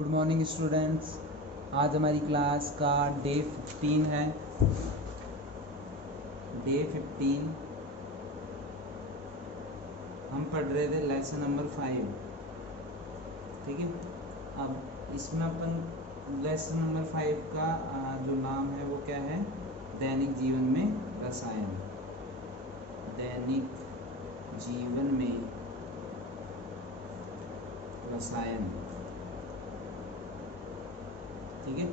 Good morning students. आज हमारी class का डे 15 है। डे 15 हम पढ़ रहे थे लेसन नंबर 5। ठीक है, अब इसमें अपन लेसन नंबर 5 का जो नाम है वो क्या है? दैनिक जीवन में रसायन। दैनिक जीवन में रसायन। ठीक है,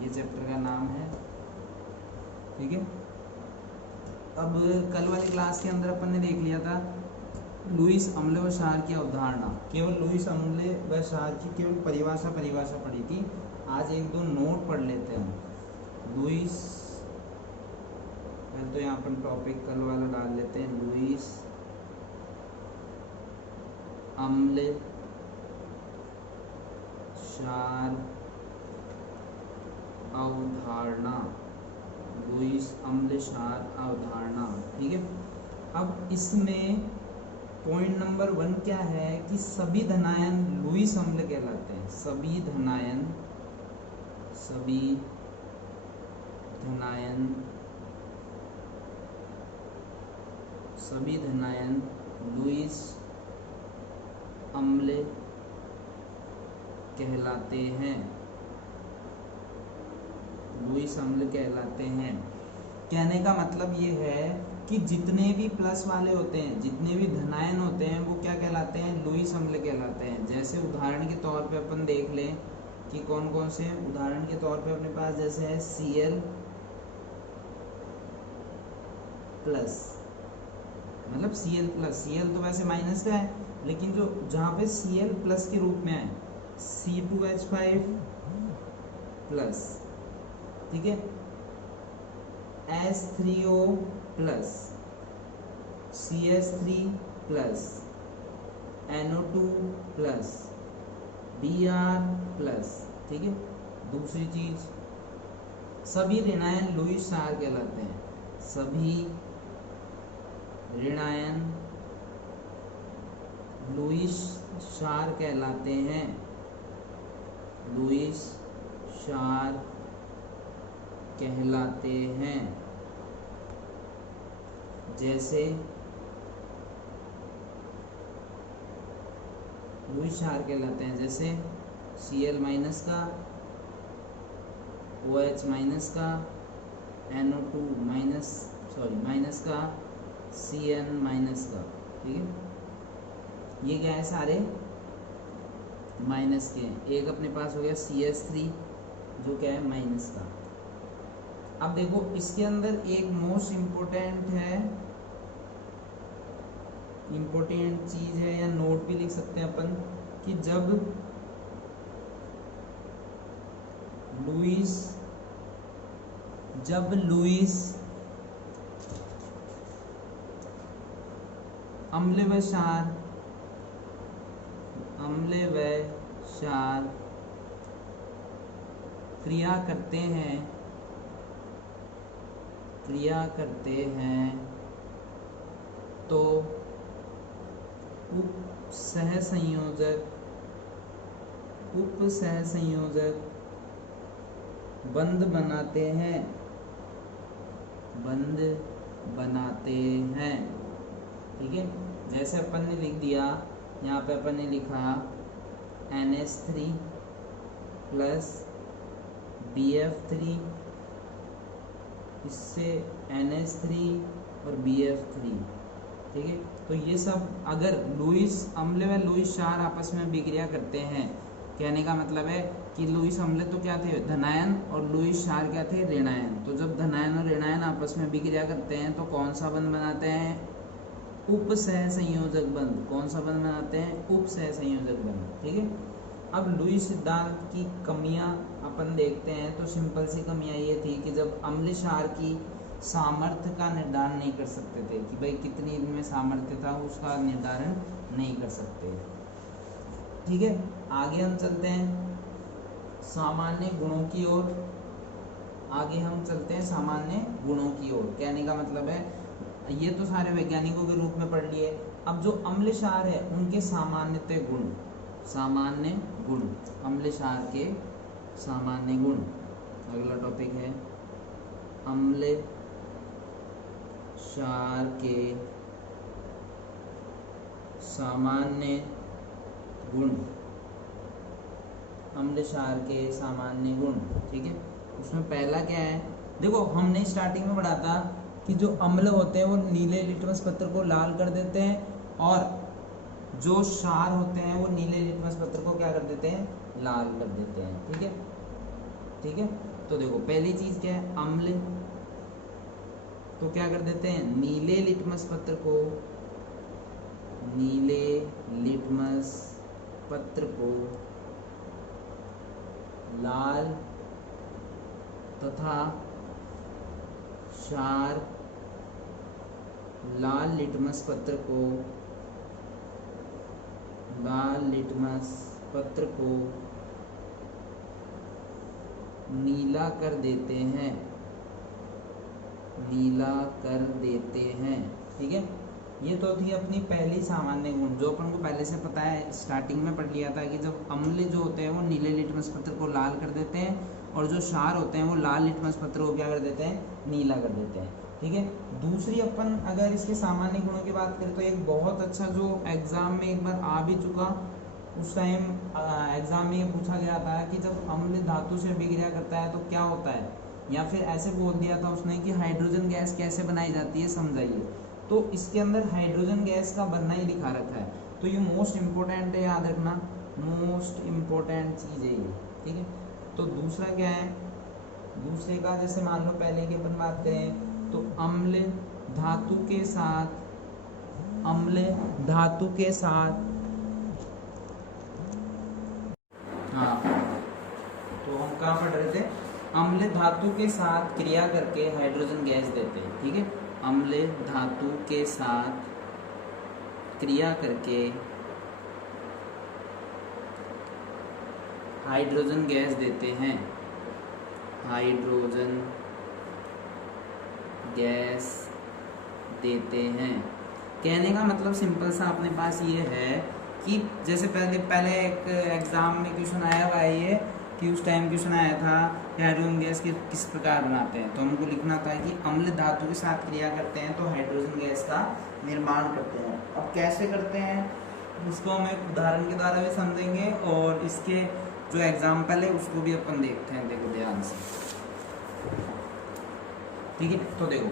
ये चैप्टर का नाम है। ठीक है, अब कल वाली क्लास के अंदर अपन ने देख लिया था लुईस अम्ले व क्षार की अवधारणा। केवल लुईस अम्ले व क्षार की केवल परिभाषा पढ़ी थी। आज एक दो नोट पढ़ लेते हैं। लुईस, पहले तो यहाँ पर टॉपिक कल वाला डाल लेते हैं। लुईस अम्ले क्षार अवधारणा। लुईस अम्ल क्षार अवधारणा। ठीक है, अब इसमें पॉइंट नंबर 1 क्या है कि सभी धनायन लुईस अम्ल कहलाते हैं। सभी धनायन लुईस अम्ल कहलाते हैं। लुईस अम्ल कहलाते हैं। कहने का मतलब ये है कि जितने भी प्लस वाले होते हैं, जितने भी धनायन होते हैं, वो क्या कहलाते हैं? लुईस अम्ल कहलाते हैं। जैसे उदाहरण के तौर पे अपन देख लें कि कौन कौन से। उदाहरण के तौर पे अपने पास जैसे है Cl प्लस, मतलब Cl प्लस। Cl तो वैसे माइनस का है, लेकिन जो जहाँ पे Cl प्लस के रूप में है C2H5 प्लस। ठीक है, H3O plus, CH3 plus, NO2 plus, Br plus. ठीक है, दूसरी चीज सभी ऋणायन लुईस क्षार कहलाते हैं। सभी ऋणायन लुईस क्षार कहलाते हैं। लुईस क्षार कहलाते हैं। जैसे लुईस क्षार कहलाते हैं, जैसे Cl माइनस का, OH माइनस का, NO2 माइनस का, Cn माइनस का। ठीक है, ये क्या है? सारे माइनस के हैं। एक अपने पास हो गया CH3 जो क्या है? माइनस का। अब देखो इसके अंदर एक मोस्ट इम्पोर्टेंट चीज है, या नोट भी लिख सकते हैं अपन, कि जब लुईस अम्ल व क्षार क्रिया करते हैं तो उप सहसंयोजक बंध बनाते हैं। ठीक है, जैसे अपन ने लिख दिया, यहाँ पे अपन ने लिखा NH3 प्लस BF3, इससे NH3 और BF3। ठीक है, तो ये सब अगर लुईस अम्ल व लुईस क्षार आपस में विक्रिया करते हैं, कहने का मतलब है कि लुईस अम्ल तो क्या थे? धनायन, और लुईस क्षार क्या थे? ऋणायन। तो जब धनायन और ऋणायन आपस में विक्रिया करते हैं तो कौन सा बंध बनाते हैं? उप सहसंयोजक बंध। कौन सा बंध बनाते हैं? उप सहसंयोजक बंध। ठीक है, अब लुईस सिद्धांत की कमियां अपन देखते हैं, तो सिंपल सी कमियां ये थी कि जब अम्ल क्षार की सामर्थ्य का निर्धारण नहीं कर सकते थे, कि भाई कितनी इनमें सामर्थ्य था, उसका निर्धारण नहीं कर सकते। ठीक है, आगे हम चलते हैं सामान्य गुणों की ओर। कहने का मतलब है ये तो सारे वैज्ञानिकों के रूप में पढ़ लिए। अब जो अम्ल क्षार है उनके सामान्यतः गुण, सामान्य गुण, अम्ल क्षार के सामान्य गुण। अगला टॉपिक है अम्ल क्षार के सामान्य गुण, अम्ल क्षार के सामान्य गुण। ठीक है, उसमें पहला क्या है, देखो हमने स्टार्टिंग में पढ़ा था कि जो अम्ल होते हैं वो नीले लिटमस पत्र को लाल कर देते हैं और जो क्षार होते हैं वो नीले लिटमस पत्र को क्या कर देते हैं, लाल कर देते हैं। ठीक है, ठीक है। तो देखो पहली चीज क्या है, अम्ल तो क्या कर देते हैं, नीले लिटमस पत्र को, नीले लिटमस पत्र को लाल तथा क्षार, लाल लिटमस पत्र को, लाल लिटमस पत्र को नीला कर देते हैं, नीला कर देते हैं। ठीक है, ये तो थी अपनी पहली सामान्य गुण जो अपन को पहले से पता है, स्टार्टिंग में पढ़ लिया था कि जब अम्ल जो होते हैं वो नीले लिटमस पत्र को लाल कर देते हैं और जो क्षार होते हैं वो लाल लिटमस पत्र को क्या कर देते हैं, नीला कर देते हैं। ठीक है, दूसरी अपन अगर इसके सामान्य गुणों की बात करें तो एक बहुत अच्छा जो एग्जाम में एक बार आ भी चुका, उस टाइम एग्जाम में ये पूछा गया था कि जब अम्ल धातु से अभिक्रिया करता है तो क्या होता है, या फिर ऐसे बोल दिया था उसने कि हाइड्रोजन गैस कैसे बनाई जाती है समझाइए। तो इसके अंदर हाइड्रोजन गैस का बनना ही लिखा रखा है, तो ये मोस्ट इम्पोर्टेंट है, याद रखना, मोस्ट इम्पोर्टेंट चीज़ है ये। ठीक है, तो दूसरा क्या है, दूसरे का जैसे मान लो पहले की अपन बात करें तो अम्ल धातु के साथ, अम्ल धातु के साथ, हाँ तो हम कहाँ पढ़ रहे थे, अम्ल धातु के साथ क्रिया करके हाइड्रोजन गैस देते हैं। ठीक है, अम्ल धातु के साथ क्रिया करके हाइड्रोजन गैस देते हैं, हाइड्रोजन गैस देते हैं। कहने का मतलब सिंपल सा अपने पास ये है कि जैसे पहले एक एग्जाम में क्वेश्चन आया हुआ है ये कि उस टाइम क्वेश्चन आया था कि हाइड्रोजन गैस किस प्रकार बनाते हैं, तो हमको लिखना था कि अम्ल धातु के साथ क्रिया करते हैं तो हाइड्रोजन गैस का निर्माण करते हैं। अब कैसे करते हैं उसको हम एक उदाहरण के द्वारा भी समझेंगे और इसके जो एग्जाम्पल है उसको भी अपन देखते हैं, देखो ध्यान से। ठीक है, तो देखो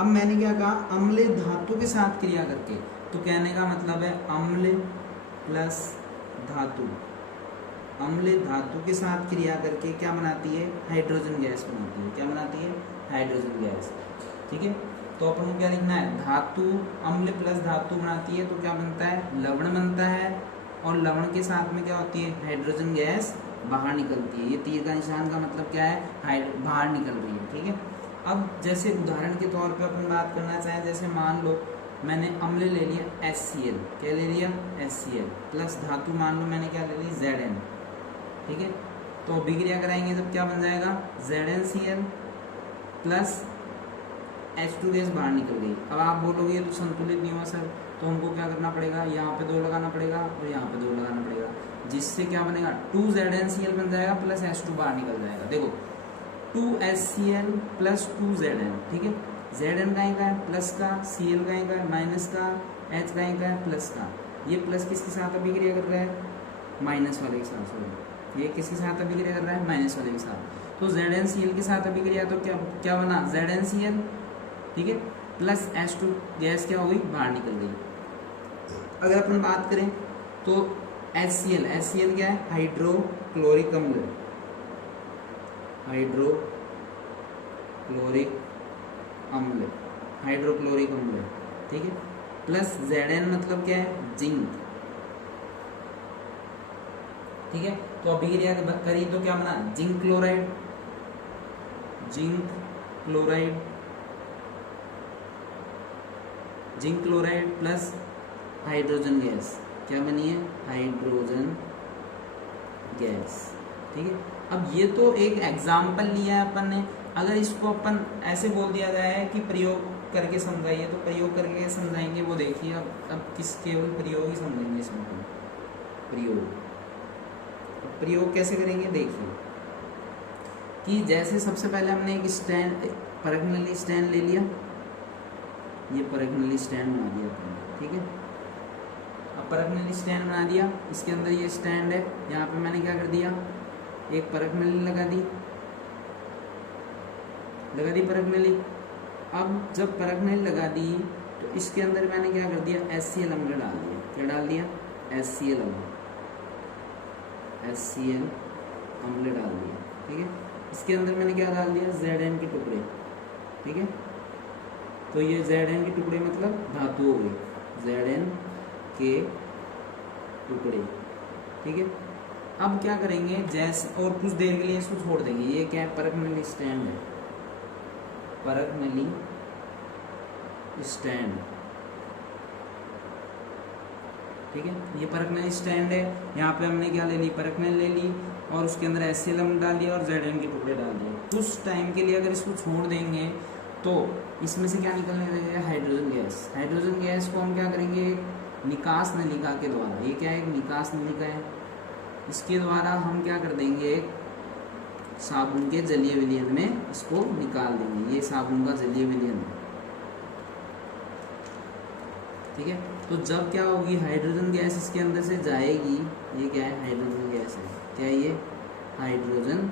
अब मैंने क्या कहा, अम्ल धातु के साथ क्रिया करके, तो कहने का मतलब है अम्ल प्लस धातु, अम्ल धातु के साथ क्रिया करके क्या बनाती है, हाइड्रोजन गैस बनाती है। क्या बनाती है, हाइड्रोजन गैस। ठीक है, तो अपन को क्या लिखना है, धातु अम्ल प्लस धातु बनाती है तो क्या बनता है, लवण बनता है, और लवण के साथ में क्या होती है, हाइड्रोजन गैस बाहर निकलती है। ये तीर का निशान का मतलब क्या है, बाहर निकल रही है। ठीक है, अब जैसे उदाहरण के तौर पे अपन बात करना चाहें, जैसे मान लो मैंने अम्ल ले लिया HCl, क्या ले लिया, HCl प्लस धातु मान लो मैंने क्या ले ली, Zn। ठीक है, तो अभिक्रिया कराएंगे जब क्या बन जाएगा, ZnCl प्लस H2 गैस बाहर निकल गई। अब आप बोलोगे ये तो संतुलित नहीं हुआ सर, तो हमको क्या करना पड़ेगा, यहाँ पे 2 लगाना पड़ेगा और यहाँ पे 2 लगाना पड़ेगा, जिससे क्या बनेगा, 2ZnCl बन जाएगा प्लस H2 बाहर निकल जाएगा। देखो 2HCl प्लस 2Zn। ठीक है, Zn का है प्लस का, Cl का है माइनस का, H का है प्लस का। ये प्लस किसके साथ अभिक्रिया कर रहा है, माइनस वाले के साथ। सॉरी, ये किसके साथ अभिक्रिया कर रहा है, माइनस वाले के साथ। तो ZnCl के साथ अभिक्रिया तो क्या बना, ZnCl। ठीक है, प्लस H2 गैस क्या हो गई, बाहर निकल गई। अगर अपन बात करें तो HCl क्या है, हाइड्रोक्लोरिक अम्ल, हाइड्रोक्लोरिक अम्ल, हाइड्रोक्लोरिक अम्ल। ठीक है, प्लस Zn मतलब क्या है, जिंक। ठीक है, तो अभिक्रिया करी तो क्या बना, zinc chloride, zinc chloride, zinc chloride plus hydrogen gas, क्या बनी है, हाइड्रोजन गैस। ठीक है, अब ये तो एक एग्जाम्पल लिया है अपन ने। अगर इसको अपन ऐसे बोल दिया जाए कि प्रयोग करके समझाइए, तो प्रयोग करके समझाएंगे वो देखिए। अब किस केवल प्रयोग ही समझेंगे इसमें, प्रयोग। प्रयोग कैसे करेंगे देखिए, कि जैसे सबसे पहले हमने एक स्टैंड, परगनली स्टैंड ले लिया, ये परगनली स्टैंड बना दिया अपने, ठीक है। अब परगनली स्टैंड बना दिया, इसके अंदर ये स्टैंड है, यहाँ पे मैंने क्या कर दिया, एक परगनली लगा दी परगनली। अब जब परगनली लगा दी तो इसके अंदर मैंने क्या कर दिया, HCl अम्ल डाल दिया। क्या डाल दिया, HCl अम्ल डाल दिया, ठीक है। इसके अंदर मैंने क्या डाल दिया, Zn के टुकड़े, ठीक है। तो ये Zn के टुकड़े मतलब धातु हो गई, Zn के टुकड़े, ठीक है। अब क्या करेंगे, जैसे और कुछ देर के लिए इसको छोड़ देंगे। ये क्या है, परगनली स्टैंड है, परगनली स्टैंड, ठीक है। ये परगनली स्टैंड है, यहाँ पे हमने क्या ले ली, परगनली ले ली और उसके अंदर HCl अम्ल डाल दिया और Zn के टुकड़े डाल दिए। कुछ टाइम के लिए अगर इसको छोड़ देंगे तो इसमें से क्या निकलने लगेगा, हाइड्रोजन गैस। हाइड्रोजन गैस को हम क्या करेंगे, निकास नलिका के द्वारा, ये क्या है, एक निकास नलिका है, इसके द्वारा हम क्या कर देंगे, साबुन के जलीय विलयन में इसको निकाल देंगे। ये साबुन का जलीय विलयन, ठीक है। तो जब क्या होगी, हाइड्रोजन गैस इसके अंदर से जाएगी, ये क्या है, हाइड्रोजन गैस है, क्या है ये, हाइड्रोजन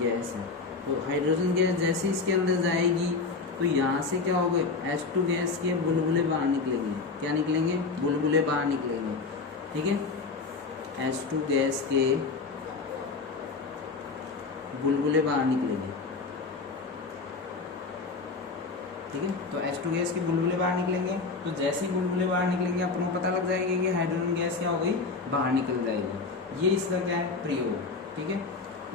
गैस है। तो हाइड्रोजन गैस जैसे इसके अंदर जाएगी तो यहाँ से क्या होगा, H2 गैस के बुलबुले बाहर निकलेंगे। क्या निकलेंगे, बुलबुले बाहर निकलेंगे, ठीक है। H2 गैस के बुलबुले बाहर निकलेंगे, ठीक है। तो H2 गैस के बुलबुले बाहर निकलेंगे, तो जैसे ही बुलबुले बाहर निकलेंगे अपन को पता लग जाएगा कि हाइड्रोजन गैस क्या हो गई, बाहर निकल जाएगी। ये इसका क्या है, प्रयोग, ठीक है।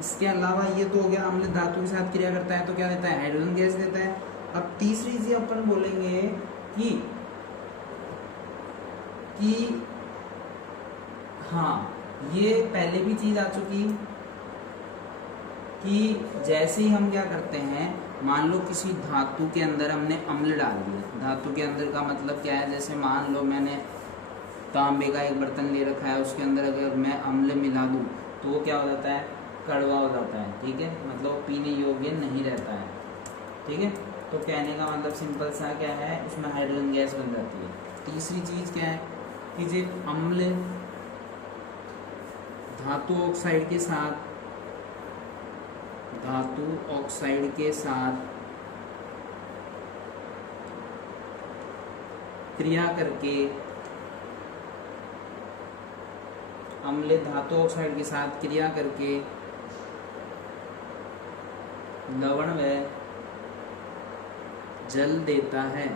इसके अलावा ये तो हो गया, अम्ल धातु के साथ क्रिया करता है तो क्या देता है, हाइड्रोजन गैस देता है। अब तीसरी चीज अपन बोलेंगे कि हाँ, ये पहले भी चीज आ चुकी कि जैसे ही हम क्या करते हैं, मान लो किसी धातु के अंदर हमने अम्ल डाल दिया। धातु के अंदर का मतलब क्या है, जैसे मान लो मैंने तांबे का एक बर्तन ले रखा है, उसके अंदर अगर मैं अम्ल मिला दूं तो वो क्या हो जाता है, कड़वा हो जाता है, ठीक है, मतलब पीने योग्य नहीं रहता है, ठीक है। तो कहने का मतलब सिंपल सा क्या है, उसमें हाइड्रोजन गैस बन जाती है। तीसरी चीज क्या है कि जो अम्ल धातु ऑक्साइड के साथ क्रिया करके, अम्ल धातु ऑक्साइड के साथ क्रिया करके लवण व जल देता है।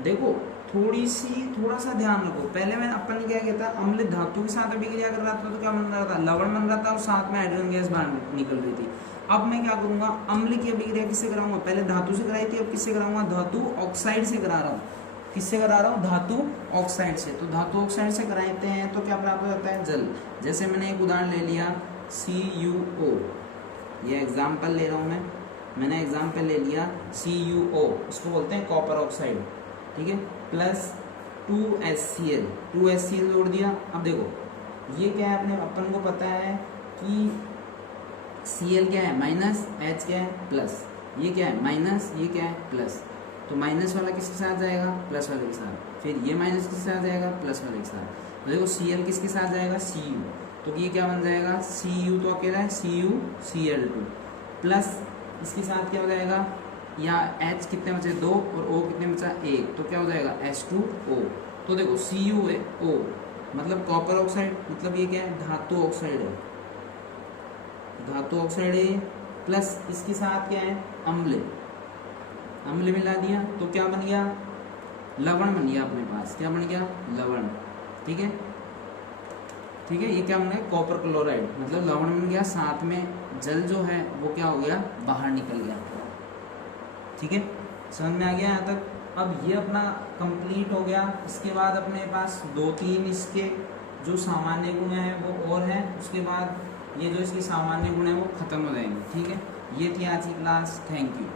देखो थोड़ा सा ध्यान रखो, पहले मैंने अपन ने क्या किया था, अम्ल धातु के साथ अभिक्रिया कर रहा था तो क्या बन रहा था, लवण बन रहा था और साथ में हाइड्रोजन गैस बाहर निकल रही थी। अब मैं क्या करूंगा, अम्ल की अभिक्रिया किससे कराऊंगा, पहले धातु से कराई थी, अब किससे कराऊंगा, धातु ऑक्साइड से करा रहा हूँ। किससे करा रहा हूँ, धातु ऑक्साइड से। तो धातु ऑक्साइड से कराते हैं तो क्या प्राप्त हो जाता है, जल। जैसे मैंने एक उदाहरण ले लिया CuO, ये एग्जाम्पल ले रहा हूँ मैंने एग्जाम्पल ले लिया CuO, इसको बोलते हैं कॉपर ऑक्साइड, ठीक है, प्लस 2HCl जोड़ दिया। अब देखो ये क्या है, अपने अपन को पता है कि Cl क्या है माइनस, H क्या है प्लस, ये क्या है माइनस, ये क्या है प्लस। तो माइनस वाला किसके साथ जाएगा, प्लस वाले के साथ, फिर ये माइनस किसके साथ जाएगा, प्लस वाले के साथ। तो देखो Cl किसके साथ जाएगा, Cu, तो ये क्या बन जाएगा, Cu तो अकेला है, CuCl2 प्लस इसके साथ क्या हो जाएगा, या H कितने बचे 2 और O कितने बचा 1, तो क्या हो जाएगा H2O। तो देखो CuO मतलब कॉपर ऑक्साइड, मतलब ये क्या है, धातु ऑक्साइड है, धातु ऑक्साइड है, प्लस इसके साथ क्या है, अम्ल मिला दिया तो क्या बन गया, लवण बन गया अपने पास। क्या बन गया, लवण, ठीक है, ठीक है। ये क्या बन गया, कॉपर क्लोराइड, मतलब लवण बन गया, साथ में जल जो है वो क्या हो गया, बाहर निकल गया, ठीक है। समझ में आ गया यहाँ तक। अब ये अपना कंप्लीट हो गया। इसके बाद अपने पास 2-3 इसके जो सामान्य गुण हैं वो और हैं, उसके बाद ये जो इसके सामान्य गुण हैं वो खत्म हो जाएंगे, ठीक है। ये थी आज की क्लास, थैंक यू।